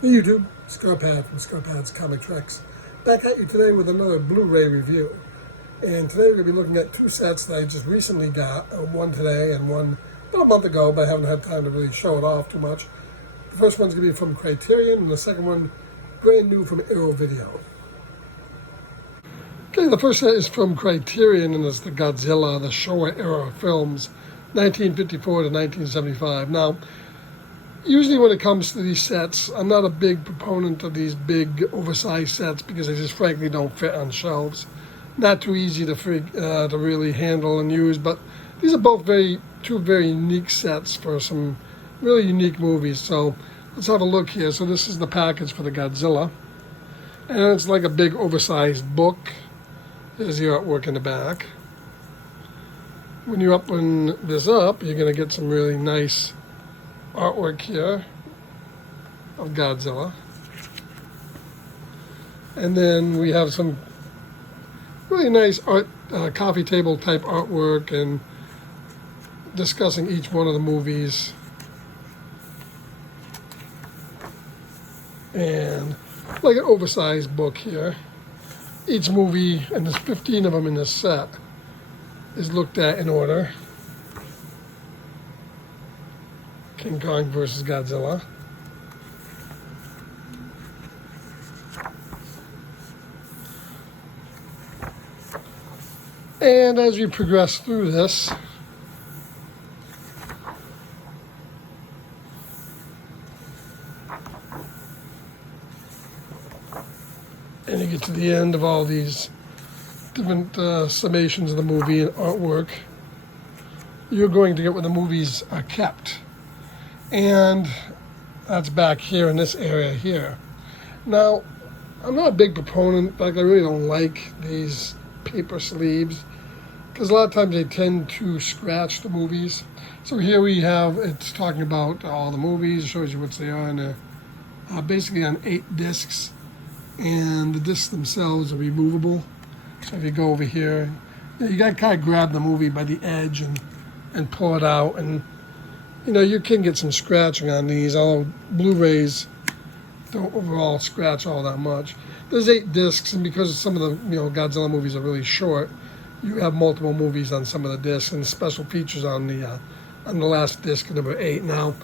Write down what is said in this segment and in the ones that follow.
Hey YouTube, Scarpad from Scarpad's Comic Treks. Back at you today with another Blu Ray review. And today we're going to be looking at two sets that I just recently got, one today and one about a month ago, but I haven't had time to really show it off too much. The first one's going to be from Criterion, and the second one brand new from Arrow Video. Okay, the first set is from Criterion, and it's the Godzilla, the Showa era films, 1954 to 1975. Now, usually when it comes to these sets, I'm not a big proponent of these big oversized sets because they just frankly don't fit on shelves. Not too easy to really handle and use, but these are both two very unique sets for some really unique movies. So let's have a look here. So this is the package for the Godzilla, and it's like a big oversized book. There's the artwork in the back. When you open this up, you're going to get some really nice artwork here of Godzilla, and then we have some really nice art, coffee table type artwork, and discussing each one of the movies, and like an oversized book here. Each movie, and there's 15 of them in this set, is looked at in order. King Kong versus Godzilla. And as we progress through this, and you get to the end of all these different summations of the movie and artwork, you're going to get where the movies are kept. And that's back here in this area here. Now, I'm not a big proponent, like I really don't like these paper sleeves because a lot of times they tend to scratch the movies. So here we have, it's talking about all the movies, shows you what they are, and they're basically on 8 discs, and the discs themselves are removable. So if you go over here, you got to kind of grab the movie by the edge and pull it out, and you know, you can get some scratching on these, although Blu-rays don't overall scratch all that much. There's 8 discs, and because some of the Godzilla movies are really short, you have multiple movies on some of the discs and special features on the last disc, number 8. Now,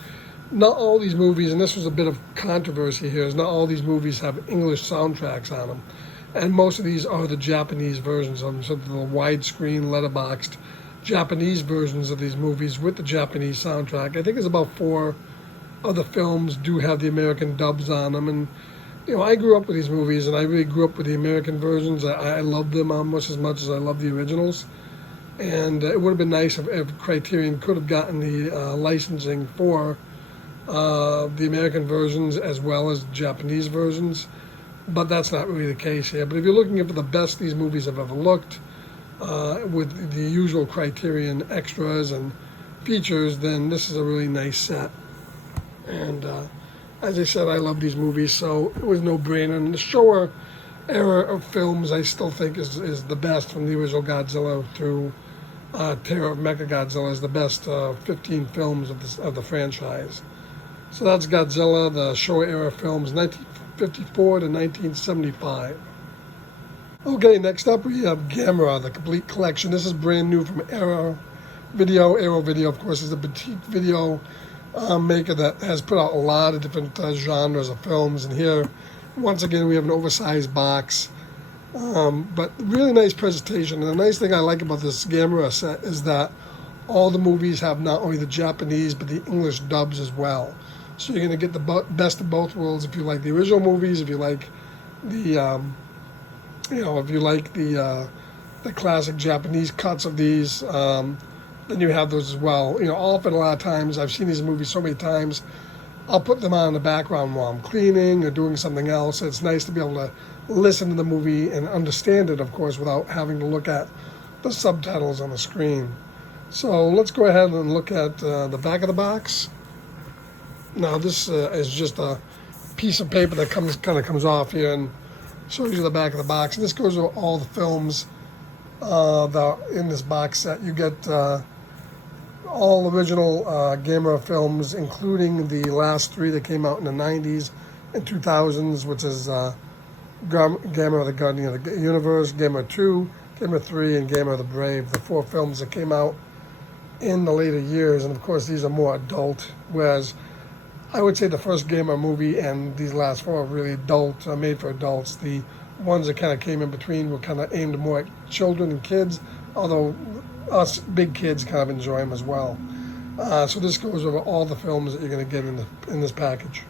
not all these movies, and this was a bit of controversy here, is not all these movies have English soundtracks on them, and most of these are the Japanese versions of them, so the widescreen, letterboxed Japanese versions of these movies with the Japanese soundtrack. I think there's about 4 of the films do have the American dubs on them, and I grew up with these movies, and I really grew up with the American versions. I love them almost as much as I love the originals, and it would have been nice if Criterion could have gotten the licensing for the American versions as well as Japanese versions, but that's not really the case here. But if you're looking for the best these movies have ever looked, with the usual Criterion extras and features, then this is a really nice set. And as I said, I love these movies, so it was no brainer. And the Showa era of films, I still think is the best, from the original Godzilla through Terror of Mechagodzilla, is the best 15 films of the franchise. So that's Godzilla, the Showa era films, 1954 to 1975. Okay, next up we have Gamera, the complete collection. This is brand new from Arrow Video. Arrow Video, of course, is a boutique video maker that has put out a lot of different genres of films. And here, once again, we have an oversized box. But really nice presentation. And the nice thing I like about this Gamera set is that all the movies have not only the Japanese, but the English dubs as well. So you're going to get the best of both worlds if you like the original movies, if you like the if you like the classic Japanese cuts of these, then you have those as well. Often a lot of times, I've seen these movies so many times, I'll put them on in the background while I'm cleaning or doing something else. It's nice to be able to listen to the movie and understand it, of course, without having to look at the subtitles on the screen. So let's go ahead and look at the back of the box. Now this is just a piece of paper that kind of comes off here and shows you the back of the box. And this goes over all the films that in this box set. You get all original Gamera films, including the last 3 that came out in the 90s, in 2000s, which is Gamera, the Guardian of the Universe, Gamera 2, Gamera 3, and Gamera the Brave, the 4 films that came out in the later years. And of course, these are more adult, whereas I would say the first Gamera movie and these last 4 are really adult, made for adults. The ones that kind of came in between were kind of aimed more at children and kids, although us big kids kind of enjoy them as well. So this goes over all the films that you're going to get in this package.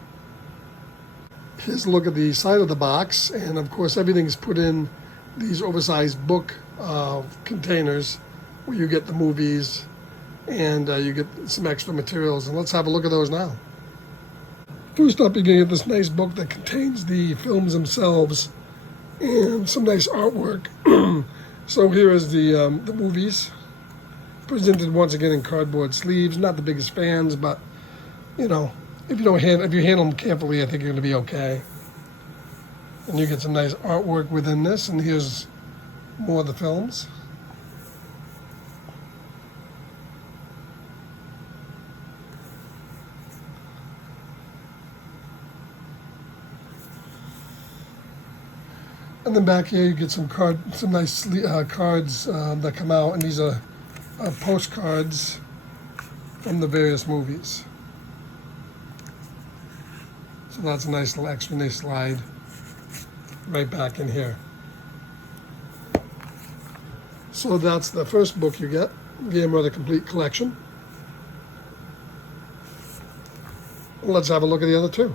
Here's a look at the side of the box, and of course everything's put in these oversized book containers where you get the movies and you get some extra materials. And let's have a look at those now. First up, you're going to get this nice book that contains the films themselves and some nice artwork. So here is the movies, presented once again in cardboard sleeves. Not the biggest fans, but you know, if you handle them carefully, I think you're going to be okay. And you get some nice artwork within this. And here's more of the films. And then back here you get some nice cards that come out, and these are postcards from the various movies. So that's a nice little extra, nice slide right back in here. So that's the first book you get, Gamera the Complete Collection. Let's have a look at the other two.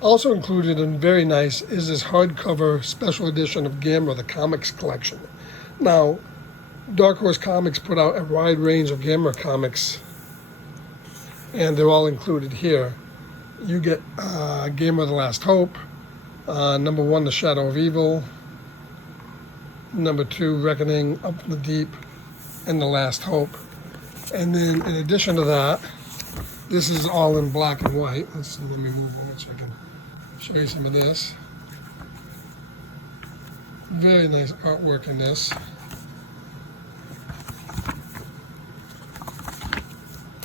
Also included and very nice is this hardcover special edition of Gamera the Comics Collection. Now, Dark Horse Comics put out a wide range of Gamera comics, and they're all included here. You get Gamera the Last Hope, number 1, The Shadow of Evil, number 2, Reckoning, Up from the Deep, and The Last Hope. And then in addition to that, this is all in black and white. Let me move on so I can show you some of this. Very nice artwork in this.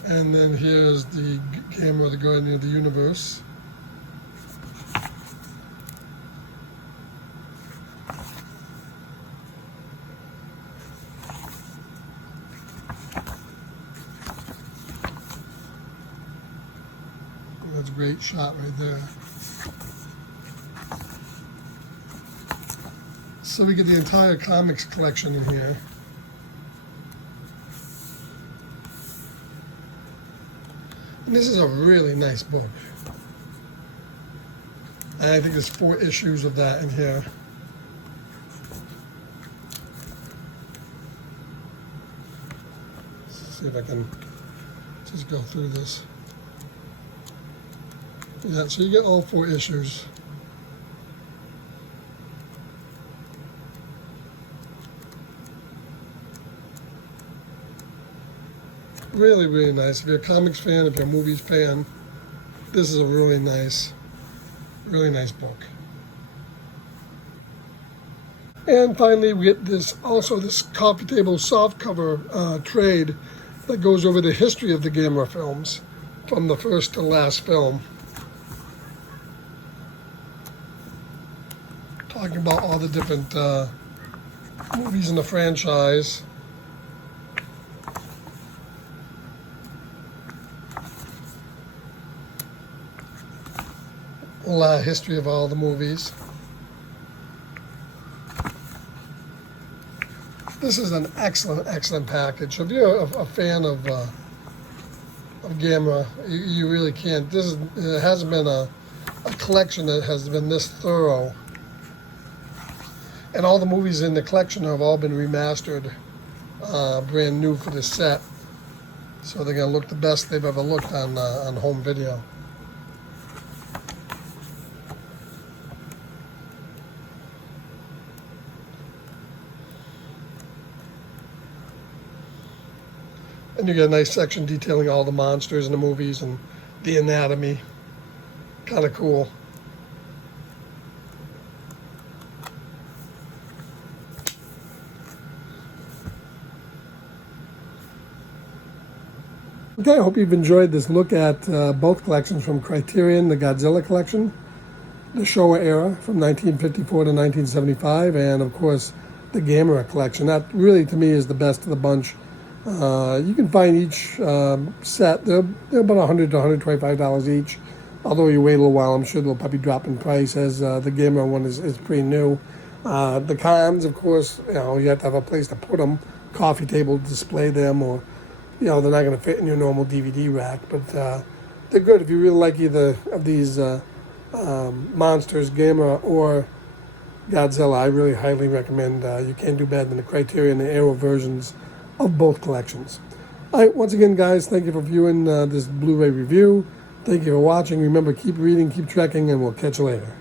And then here's the Gamera, the Guardian of the Universe. That's a great shot right there. So we get the entire comics collection in here. And this is a really nice book. And I think there's 4 issues of that in here. Let's see if I can just go through this. Yeah, so you get all 4 issues. Really, really nice. If you're a comics fan, if you're a movies fan, this is a really nice book. And finally, we get this coffee table softcover trade that goes over the history of the Gamera films, from the first to last film. Talking about all the different movies in the franchise. History of all the movies. This is an excellent package. If you're a fan of Gamera, you really can't. It hasn't been a collection that has been this thorough. And all the movies in the collection have all been remastered, brand new for this set. So they're going to look the best they've ever looked on home video. And you get a nice section detailing all the monsters in the movies and the anatomy. Kind of cool. Okay, I hope you've enjoyed this look at both collections from Criterion, the Godzilla collection, the Showa era from 1954 to 1975, and of course the Gamera collection. That really, to me, is the best of the bunch. You can find each set, they're about $100 to $125 each. Although you wait a little while, I'm sure they'll probably drop in price, as the Gamera one is pretty new. The cons, of course, you have to have a place to put them, coffee table to display them, or they're not going to fit in your normal DVD rack. But they're good if you really like either of these monsters, Gamera or Godzilla. I really highly recommend. You can't do bad than the Criterion and Arrow versions of both collections. All right, once again, guys, thank you for viewing this Blu-ray review. Thank you for watching. Remember, keep reading, keep trekking, and we'll catch you later.